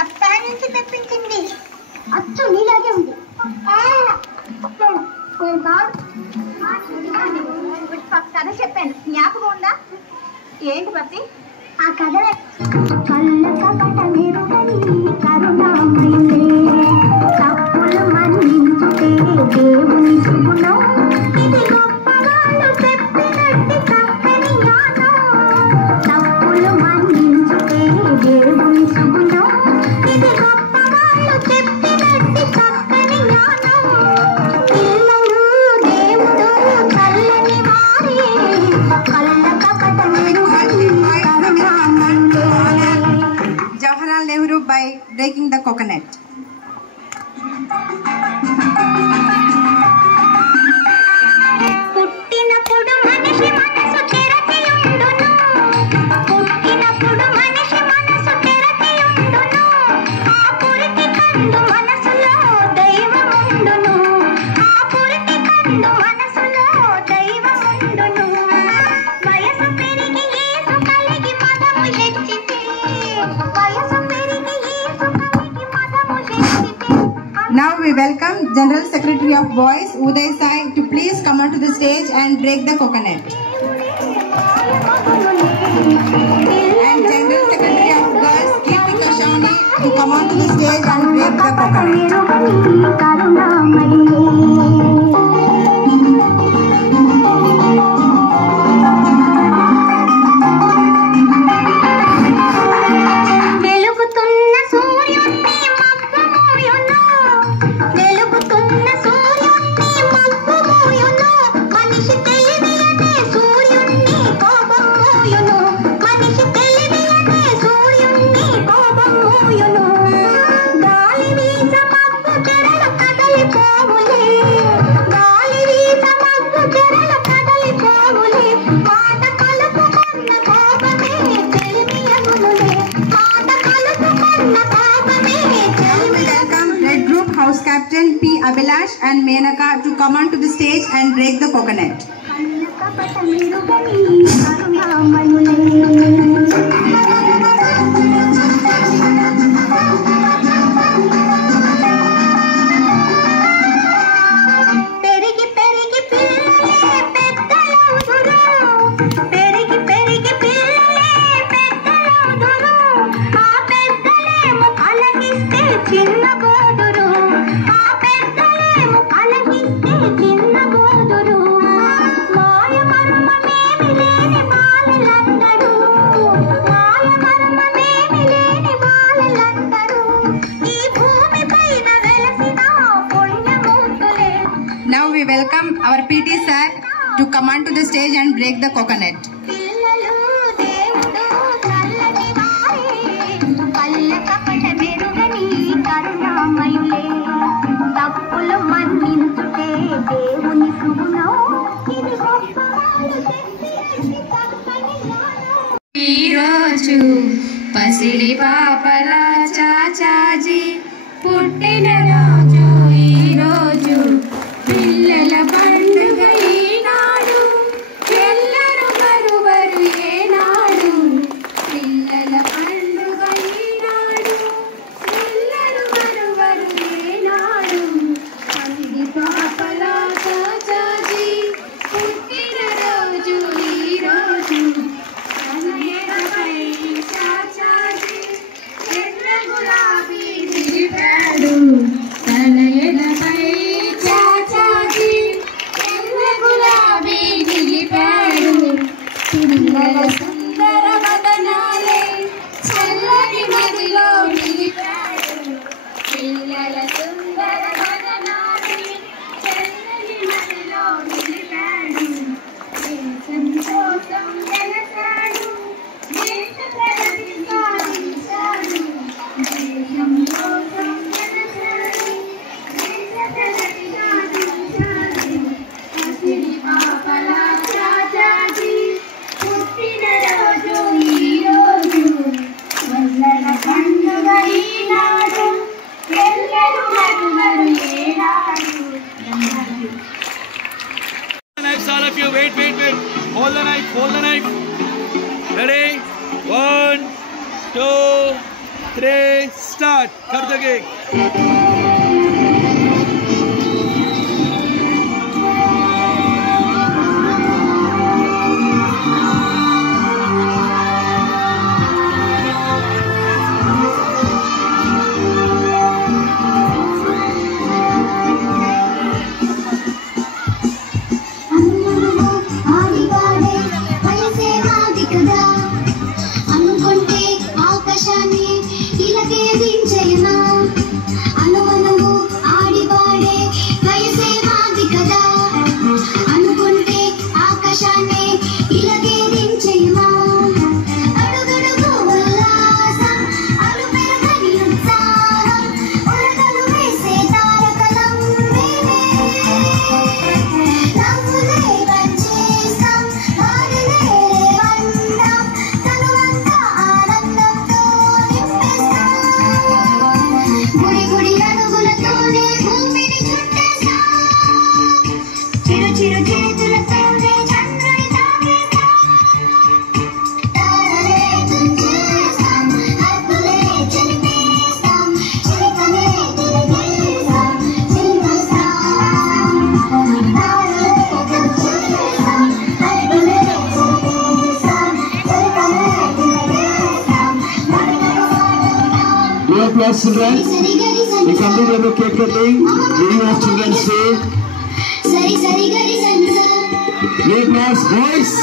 Japan నుంచి తెప్పించింది. అచ్చు నీలాగే ఉంది. కథ చెప్పాను, జ్ఞాపకం ఉందా? ఏంటి పప్పి ఆ కథ? తప్పులు మన్నించుటే దేవుని సుగుణం, ఇది గొప్పవాళ్ళు చెప్పినట్టు చక్కని జ్ఞానం. తప్పులు మన్నించుటే దేవుని సుగుణం, ఇది గొప్పవాళ్ళు చెప్పినట్టు చక్కని జ్ఞానం. పిల్లలు దేవుడు చల్లని వారే, కళ్ళ కపట మెరుగని కరుణామయుడే. Jawaharlal Nehru by breaking the coconut. పుట్టినప్పుడు మనిషి మనసు తెరచి ఉండును, పుట్టినప్పుడు మనిషి మనసు తెరచి ఉండును. ఆ పురికి కందు మనసులో దైవం ఉండును, ఆ పురికి కందు మనసులో దైవం ఉండును. వయసు పెరిగి యేసు కలిగి మదము హెచ్చితే, వయసు పెరిగి యేసు కలిగి మదము హెచ్చితే. Now we welcome General Secretary of Boys Uday Sai to please come onto the stage and break the coconut. And General Secretary of Girls Kirtika Shawni to come onto the stage and break the coconut. వెలుగుతున్న సూర్యుణ్ణి మబ్బు మోయును, వెలుగుతున్న సూర్యుణ్ణి మబ్బు మోయును. మనిషి తెలివి అనే సూర్యుణ్ణి కోపం మోయును, మనిషి తెలివి అనే సూర్యుణ్ణి కోపం మోయును. గాలి వీచ మబ్బు తెరల కదలిపోవులే, గాలి వీచ మబ్బు తెరల కదలిపోవులే. మాట కలుపుకున్న కోపమే తెలివియగునులే, మాట కలుపుకున్న కోపమే We welcome Red Group House Captain P. Abhilash and Menaka to come onto the stage and break the coconut. కళ్ళ కపట మెరుగని కరుణామయులే. పెరిగి పెరిగి పిల్లలే పెద్దలవుదురు, పెరిగి పెరిగి పిల్లలే పెద్దలవుదురు. ఆ పెద్దలేమో కలగిస్తే చిన్నబోదురు, ఆ పెద్దలేమో కలగిస్తే చిన్నబోదురు. మాయ మర్మమేమి లేని బాలలందరూ, మాయ మర్మమేమి లేని బాలలందరూ. ఈ భూమి పైన వెలసిన పుణ్యమూర్తులే. Now we welcome our PT sir to come onto the stage and break the coconut. పిల్లలు దేవుడు చల్లని వారే, కళ్ళ కపట మెరుగని కరుణామయులే. తప్పులు మన్నించుటే దేవుని సుగుణం, ఇది గొప్పవాళ్ళు చెప్పినట్టు చక్కని జ్ఞానం. ఈరోజు పసిడి పాపల చాచాజీ పుట్టిన రోజు, ఈరోజు పిల్లల పండుగ ఈనాడు, ఎల్లరు మరువరు ఏనాడు. పిల్లల పండుగ ఈనాడు, ఎల్లరు మరువరు ఏనాడు. పసిడి పాపల చాచాజీ పుట్టిన రోజు, ఈరోజు కన్నెలపై చాచాజీ ఎర్ర గులాబీ విరిపాడు. తన ఎడపై చాచాజీ ఎర్ర 3 start कर दोगे Children, we complete the cake cutting. Giving of Children's Day. Great mass voice.